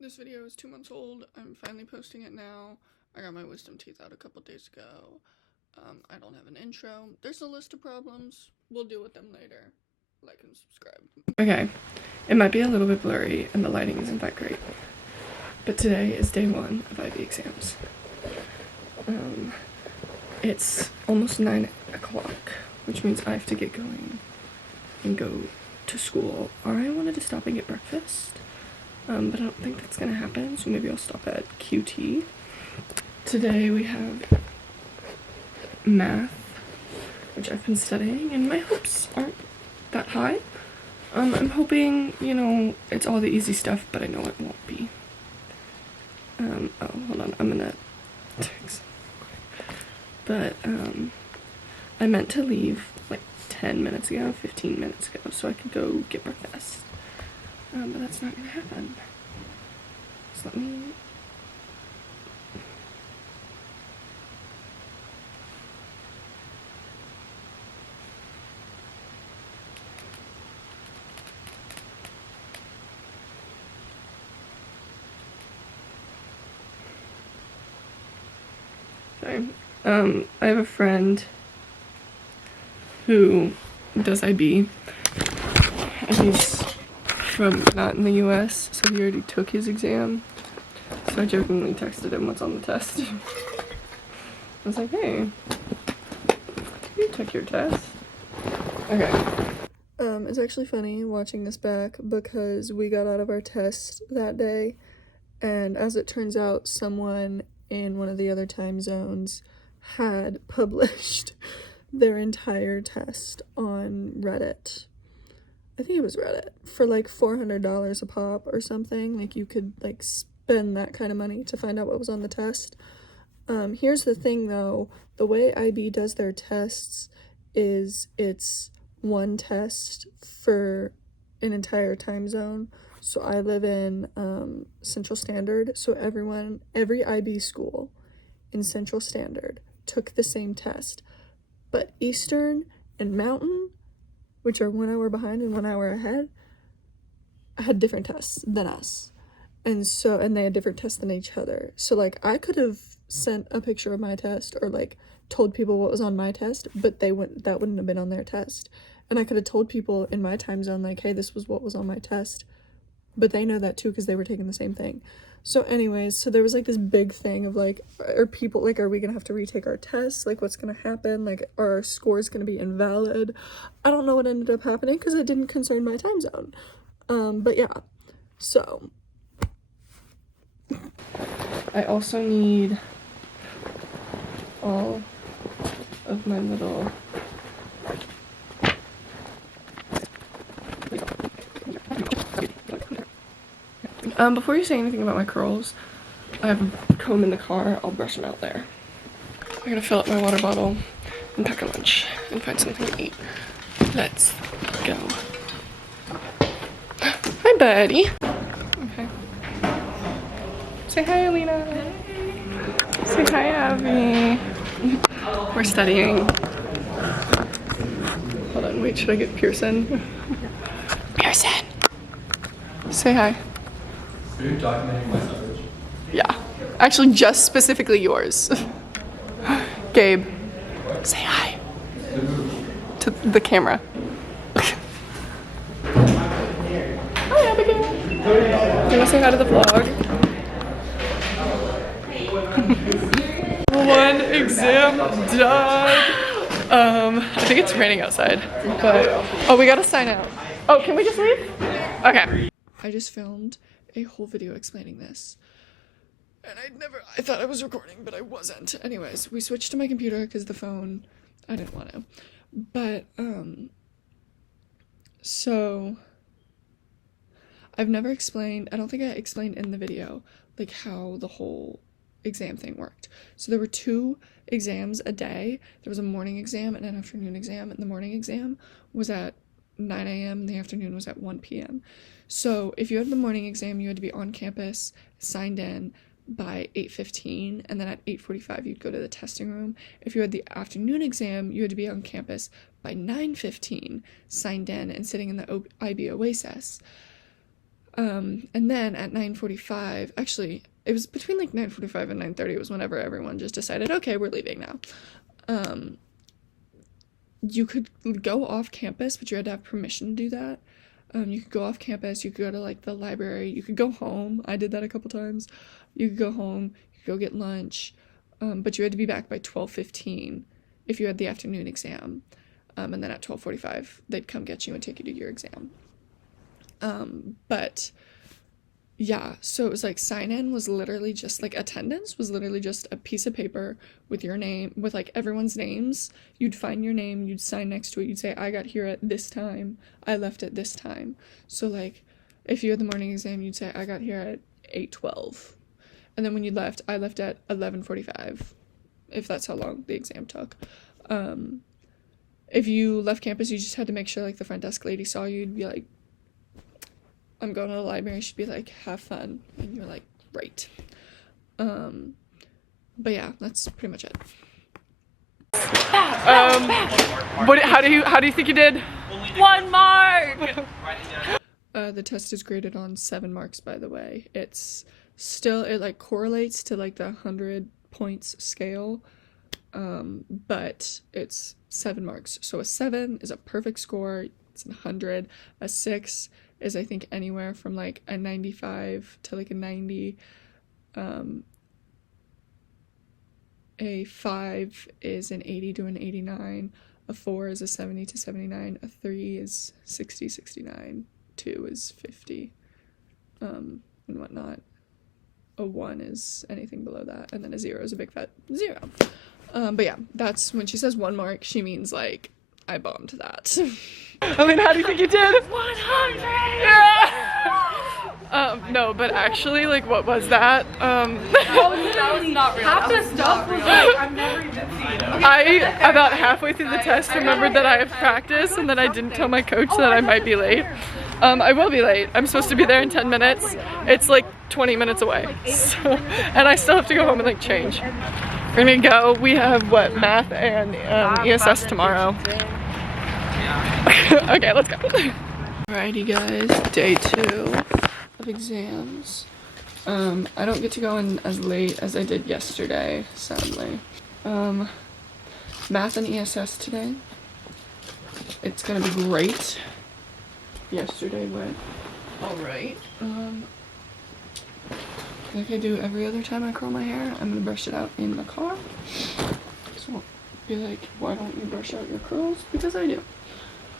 This video is 2 months old. I'm finally posting it now. I got my wisdom teeth out a couple days ago. I don't have an intro. There's a list of problems. We'll deal with them later. Like and subscribe. Okay, it might be a little bit blurry and the lighting isn't that great, but today is day 1 of IB exams. It's almost 9 o'clock, which means I have to get going and go to school. I wanted to stop and get breakfast, but I don't think that's gonna happen, so maybe I'll stop at QT. Today we have math, which I've been studying, and my hopes aren't that high. I'm hoping, it's all the easy stuff, but I know it won't be. Oh, hold on, I'm gonna text. But, I meant to leave, like, 10 minutes ago, 15 minutes ago, so I could go get breakfast. But that's not gonna happen. So let me... Sorry. I have a friend who does IB, and he's not in the US, so he already took his exam. So I jokingly texted him what's on the test. I was like, hey, you took your test. Okay. It's actually funny watching this back because we got out of our test that day, and as it turns out, someone in one of the other time zones had published their entire test on Reddit. I think it was Reddit, for like $400 a pop or something. Like, you could like spend that kind of money to find out what was on the test. Here's the thing though, the way IB does their tests is it's one test for an entire time zone. So I live in Central Standard, so every IB school in Central Standard took the same test, but Eastern and Mountain, which are 1 hour behind and 1 hour ahead, had different tests than us. And they had different tests than each other. So like, I could have sent a picture of my test or like told people what was on my test, but that wouldn't have been on their test. And I could have told people in my time zone, like, hey, this was what was on my test, but they know that too because they were taking the same thing. So anyways, so there was like this big thing of like, are we gonna have to retake our tests? Like, what's gonna happen? Like, are our scores gonna be invalid? I don't know what ended up happening because it didn't concern my time zone. But yeah, so I also need all of my little before you say anything about my curls, I have a comb in the car. I'll brush them out there. I'm gonna fill up my water bottle and pack a lunch and find something to eat. Let's go. Hi, buddy. Okay. Say hi, Alina. Hey. Say hi, Abby. We're studying. Hold on, wait, should I get Pearson? Pearson! Say hi. Are you documenting my coverage? Yeah. Actually, just specifically yours. Gabe, say hi to the camera. Hi, Abigail. Do you want to say hi to the vlog? One exam done. I think it's raining outside, but oh, we gotta sign out. Oh, can we just leave? Okay. I just filmed a whole video explaining this, and I thought I was recording, but I wasn't. Anyways, we switched to my computer because the phone, I didn't want to, but so I've never explained, I don't think I explained in the video like how the whole exam thing worked. So there were 2 exams a day. There was a morning exam and an afternoon exam, and the morning exam was at 9 a.m. and the afternoon was at 1 p.m. So if you had the morning exam, you had to be on campus, signed in by 8:15, and then at 8:45 you'd go to the testing room. If you had the afternoon exam, you had to be on campus by 9:15, signed in and sitting in the IB Oasis. And then at 9:45, actually, it was between like 9:45 and 9:30 was whenever everyone just decided, okay, we're leaving now. You could go off campus, but you had to have permission to do that. You could go off campus, you could go to like the library, you could go home. I did that a couple times. You could go home, you could go get lunch, but you had to be back by 12:15 if you had the afternoon exam. And then at 12:45, they'd come get you and take you to your exam. But yeah, so it was like sign-in was literally just like attendance was literally just a piece of paper with your name, with like everyone's names. You'd find your name, you'd sign next to it, you'd say, I got here at this time, I left at this time. So like, if you had the morning exam, you'd say, I got here at 8:12. And then when you left, I left at 11:45, if that's how long the exam took. If you left campus, you just had to make sure like the front desk lady saw you. You'd be like, I'm going to the library. She'd be like, have fun. And you're like, right. But yeah, that's pretty much it. How do you think you did? 1 mark! The test is graded on 7 marks, by the way. It's still, it like correlates to like the 100 points scale. But it's 7 marks. So a 7 is a perfect score. It's 100. A 6 is I think anywhere from like a 95 to like a 90. A 5 is an 80 to an 89. A 4 is a 70 to 79. A 3 is 60, 69. 2 is 50, and whatnot. A 1 is anything below that, and then a 0 is a big fat 0. But yeah, that's when she says 1 mark, she means like I bombed that. I mean, how do you think you did? 100! Yeah! No, but actually, like, what was that? That was not real. Half the stuff was like, I've never even seen it. I, about halfway through the test, remembered that I have practice, and then I didn't tell my coach that I might be late. I will be late. I'm supposed to be there in 10 minutes. It's like 20 minutes away. So, and I still have to go home and like change. We're gonna go. We have what, math and ESS tomorrow. Okay, let's go. Alrighty guys, day 2 of exams. I don't get to go in as late as I did yesterday, sadly. Math and ESS today. It's gonna be great. Yesterday went alright. Like I do every other time I curl my hair, I'm gonna brush it out in the car. So be like, why don't you brush out your curls? Because I do.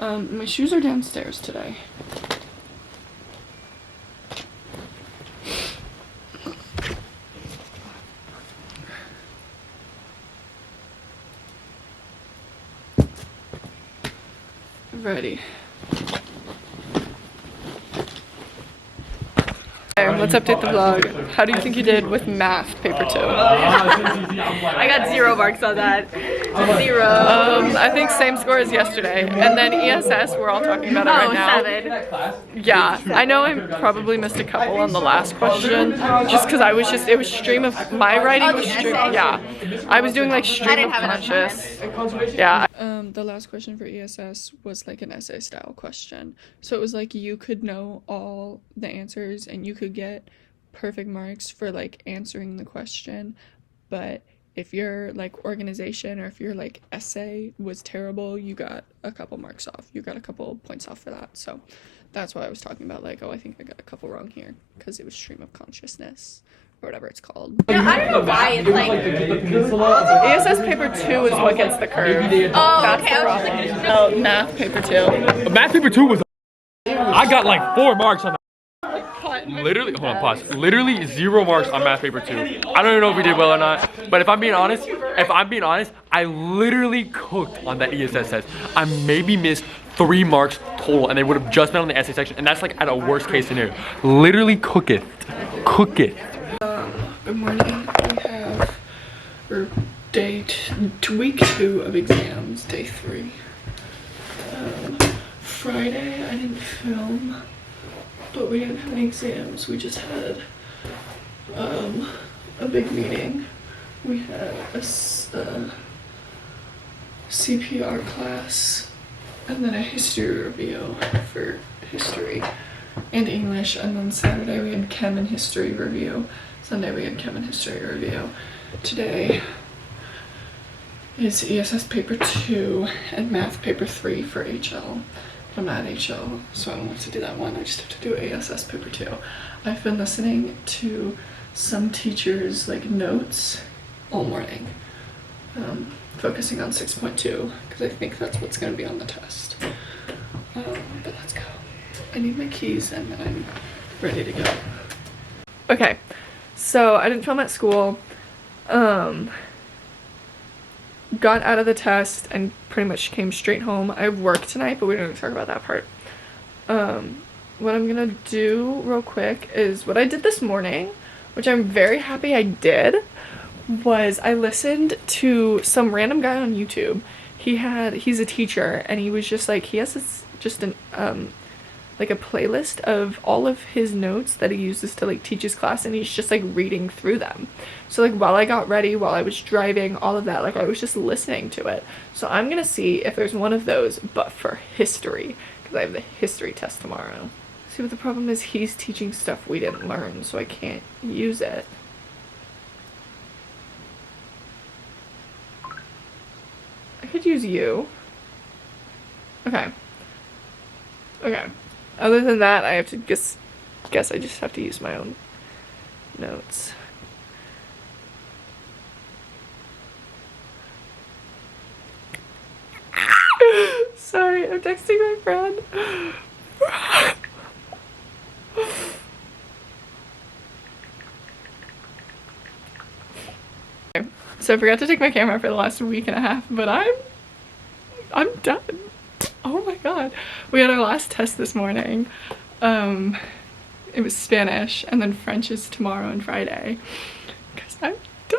My shoes are downstairs today. Ready. Let's update the vlog. How do you think you did with math paper 2? I got 0 marks on that. 0. I think same score as yesterday. And then ESS, we're all talking about it right now. 7. Yeah, I know I probably missed a couple on the last question, just because I was just, it was stream of, my writing was stream, yeah. I was doing like stream of conscious. Yeah. The last question for ESS was like an essay style question. So it was like you could know all the answers and you could get perfect marks for like answering the question, but if your like organization or if your like essay was terrible, you got a couple marks off. You got a couple points off for that. So that's why I was talking about like, oh, I think I got a couple wrong here because it was stream of consciousness or whatever it's called. Yeah, I don't know why it's like... ESS paper 2 is what gets the curve. Oh, That's okay. the problem. Oh, math paper 2. Math paper 2 was. I got like 4 marks on that. Literally, hold on, pause. Literally 0 marks on math paper 2. I don't even know if we did well or not. But if I'm being honest, I literally cooked on that ESS test. I maybe missed 3 marks total, and they would have just been on the essay section, and that's like at a worst case scenario. Literally cook it. Cook it. Good morning. We have week 2 of exams, day 3. Friday I didn't film, but we didn't have any exams. We just had a big meeting. We had a CPR class and then a history review for history. and English, and then Saturday we had Chem and History review. Sunday we had Chem and History review. Today is ESS paper 2 and math paper 3 for HL. I'm not HL, so I don't have to do that one. I just have to do ASS paper 2. I've been listening to some teachers' like notes all morning, focusing on 6.2 because I think that's what's going to be on the test. But let's go. I need my keys and then I'm ready to go. Okay, so I didn't film at school. Got out of the test and pretty much came straight home. I have work tonight, but we don't talk about that part. What I'm gonna do real quick is what I did this morning, which I'm very happy I did, was I listened to some random guy on YouTube. He's a teacher, and he was just like, he has this, just an, like a playlist of all of his notes that he uses to like teach his class, and he's just like reading through them. So like while I got ready, while I was driving, all of that, like I was just listening to it. So I'm gonna see if there's one of those, but for history, because I have the history test tomorrow. See, what the problem is, he's teaching stuff we didn't learn, so I can't use it. I could use you. Okay. Okay. Other than that, I have to guess I just have to use my own notes. Sorry, I'm texting my friend. Okay, so I forgot to take my camera for the last week and a half, but I'm done. Oh my god. We had our last test this morning. It was Spanish, and then French is tomorrow and Friday. Because I'm done.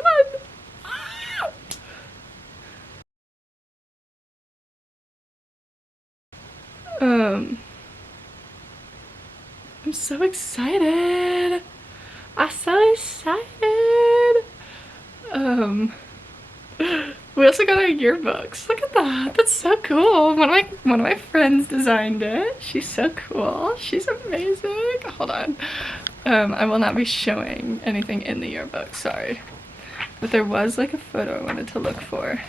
I'm so excited. I'm so excited. We also got our yearbooks. Look at that. That's so cool. One of my friends designed it. She's so cool. She's amazing. Hold on. I will not be showing anything in the yearbook, sorry. But there was like a photo I wanted to look for.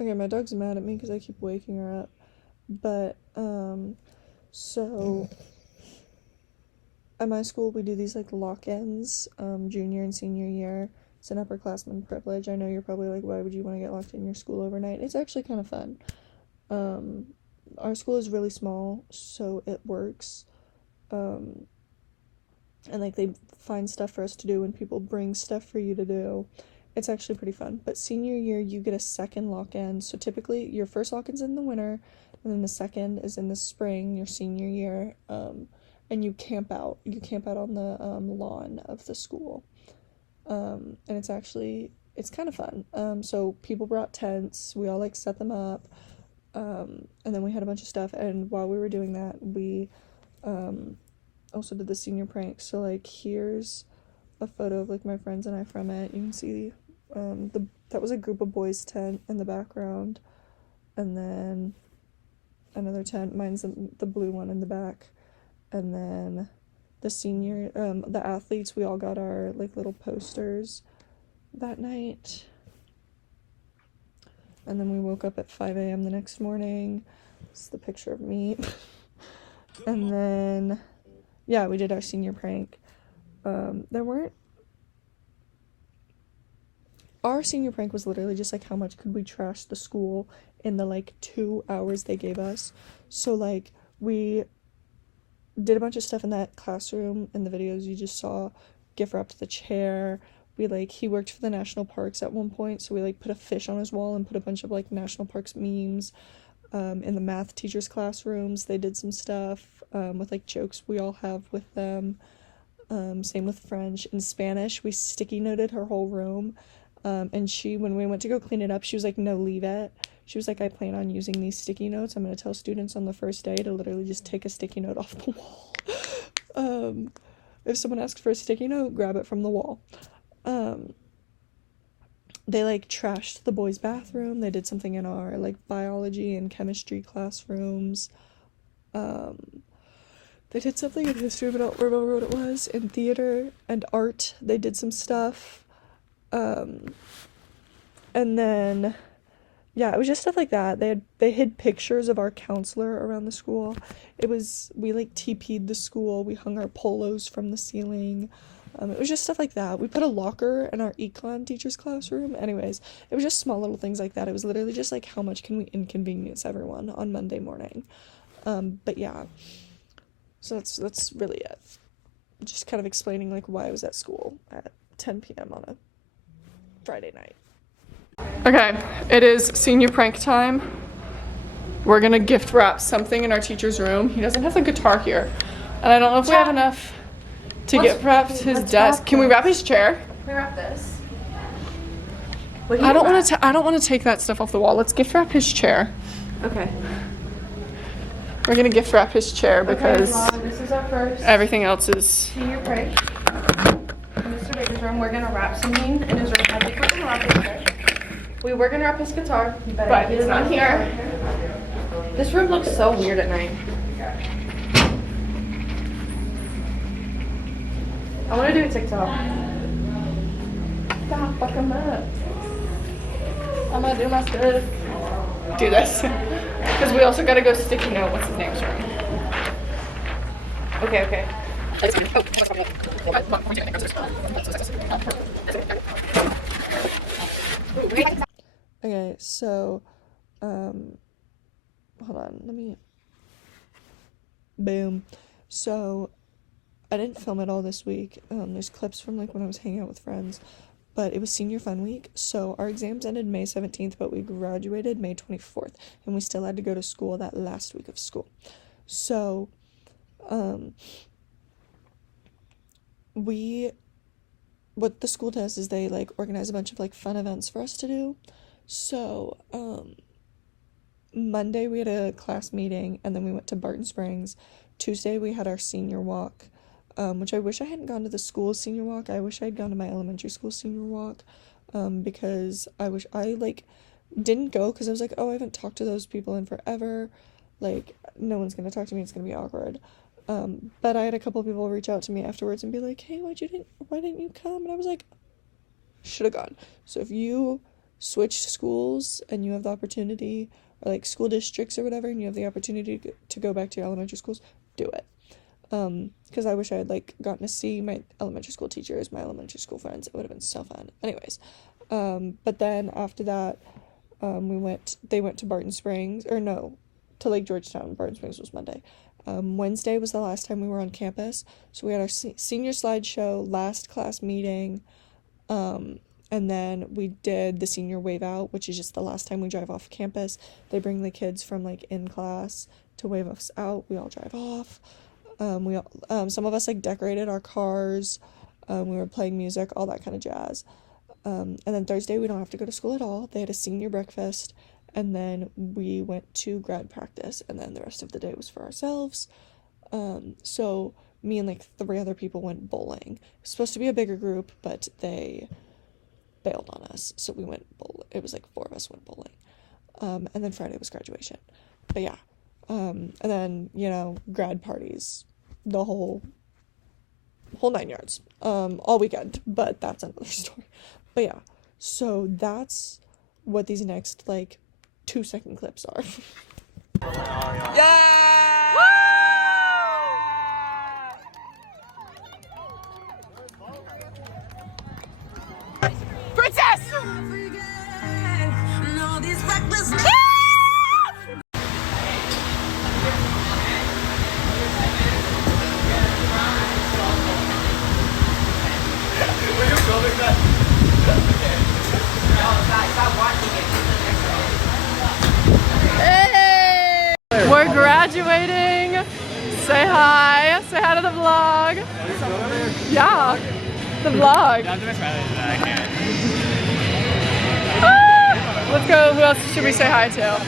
Okay, my dog's mad at me because I keep waking her up. But so at my school we do these like lock-ins junior and senior year. It's an upperclassman privilege. I know you're probably like, why would you want to get locked in your school overnight? It's actually kind of fun. Our school is really small, so it works. And like they find stuff for us to do when people bring stuff for you to do. It's actually pretty fun. But senior year, you get a second lock-in. So typically your first lock-in's in the winter, and then the second is in the spring, your senior year. And you camp out. You camp out on the lawn of the school. And it's kind of fun. So people brought tents, we all like set them up, and then we had a bunch of stuff, and while we were doing that, we also did the senior prank. So like here's a photo of like my friends and I from it. You can see that was a group of boys tent in the background, and then another tent, mine's the blue one in the back, and then the senior, the athletes, we all got our like little posters that night. And then we woke up at 5 a.m. the next morning. This is the picture of me. And then, yeah, we did our senior prank. Our senior prank was literally just like, how much could we trash the school in the like 2 hours they gave us. So like we did a bunch of stuff in that classroom. In the videos you just saw, gift wrapped the chair. He worked for the national parks at one point, so we like put a fish on his wall and put a bunch of like national parks memes. In the math teachers' classrooms, they did some stuff with like jokes we all have with them. Same with French. In Spanish, we sticky noted her whole room, and when we went to go clean it up, she was like, no, leave it. She was like, I plan on using these sticky notes. I'm going to tell students on the first day to literally just take a sticky note off the wall. If someone asks for a sticky note, grab it from the wall. They like trashed the boys' bathroom. They did something in our like biology and chemistry classrooms. They did something in history, but I don't remember what it was. In theater and art, they did some stuff. And then, yeah, it was just stuff like that. They hid pictures of our counselor around the school. We like TP'd the school. We hung our polos from the ceiling. It was just stuff like that. We put a locker in our econ teacher's classroom. Anyways, it was just small little things like that. It was literally just like, how much can we inconvenience everyone on Monday morning? But yeah, so that's really it. Just kind of explaining like why I was at school at 10 p.m. on a Friday night. Okay, it is senior prank time. We're gonna gift wrap something in our teacher's room. He doesn't have the guitar here, and I don't know if we have enough to gift wrap his desk. Can we wrap his chair? Can we wrap this? I don't want to take that stuff off the wall. Let's gift wrap his chair. Okay. We're gonna gift wrap his chair because This is our first everything else is. senior prank. In Mr. Baker's room, we're gonna wrap something in his room. I think we're gonna wrap his chair. We were gonna wrap his guitar, but it's not here. This room looks so weird at night. I want to do a TikTok. Stop fucking up. I'm gonna do my stuff. Do this because we also gotta go sticky note. What's his name's room? Okay. Okay, so, hold on, boom. So, I didn't film it all this week. There's clips from like when I was hanging out with friends, but it was senior fun week. So our exams ended May 17th, but we graduated May 24th, and we still had to go to school that last week of school. So, what the school does is they like organize a bunch of like fun events for us to do. So, Monday we had a class meeting, and then we went to Barton Springs. Tuesday we had our senior walk, which I wish I hadn't gone to the school's senior walk. I wish I had gone to my elementary school senior walk, because I wish I like didn't go because I was like, oh, I haven't talked to those people in forever. Like, no one's gonna talk to me. It's gonna be awkward. But I had a couple people reach out to me afterwards and be like, hey, why didn't you come? And I was like, should have gone. So if you switch schools and you have the opportunity, or like school districts or whatever, and you have the opportunity to go back to your elementary schools, do it. Because I wish I had like gotten to see my elementary school teachers, my elementary school friends. It would have been so fun. Anyways, but then after that, they went to Barton Springs, to Lake Georgetown. Barton Springs was Monday. Wednesday was the last time we were on campus, so we had our senior slideshow, last class meeting, and then we did the senior wave out, which is just the last time we drive off campus. They bring the kids from like in class to wave us out. We all drive off. Some of us like decorated our cars. We were playing music, all that kind of jazz. And then Thursday we don't have to go to school at all. They had a senior breakfast, and then we went to grad practice, and then the rest of the day was for ourselves. So me and like 3 other people went bowling. It was supposed to be a bigger group, but they bailed on us, so we went bowling. It was like 4 of us went bowling. And then Friday was graduation. But yeah. And then, grad parties, the whole 9 yards, all weekend, but that's another story. But yeah, so that's what these next, 2-second clips are. Yeah! Princess! We're graduating. Say hi. Say hi to the vlog. Yeah, the vlog. Let's go. Who else should we say hi to?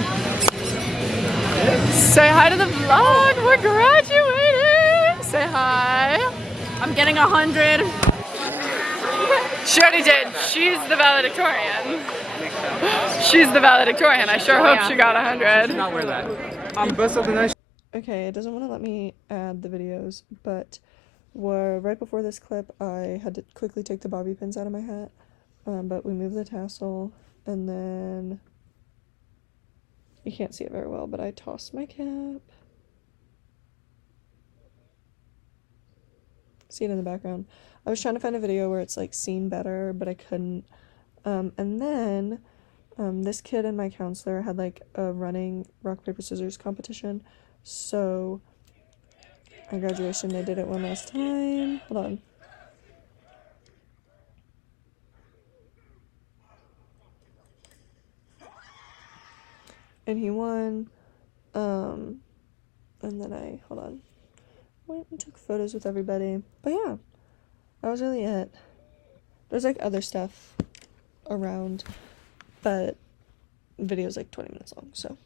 Say hi to the vlog. We're graduating. Say hi. I'm getting 100. She already did. She's the valedictorian. She's the valedictorian. I sure hope she got 100. Not wear that. Best of the night. Okay, it doesn't want to let me add the videos, but right before this clip, I had to quickly take the bobby pins out of my hat, but we moved the tassel, and then you can't see it very well, but I tossed my cap. See it in the background. I was trying to find a video where it's like seen better, but I couldn't. And then this kid and my counselor had like a running rock paper scissors competition, so on graduation they did it one last time. Hold on. And he won. And then I hold on, went and took photos with everybody. But yeah, that was really it. There's like other stuff around, but the video's like 20 minutes long, so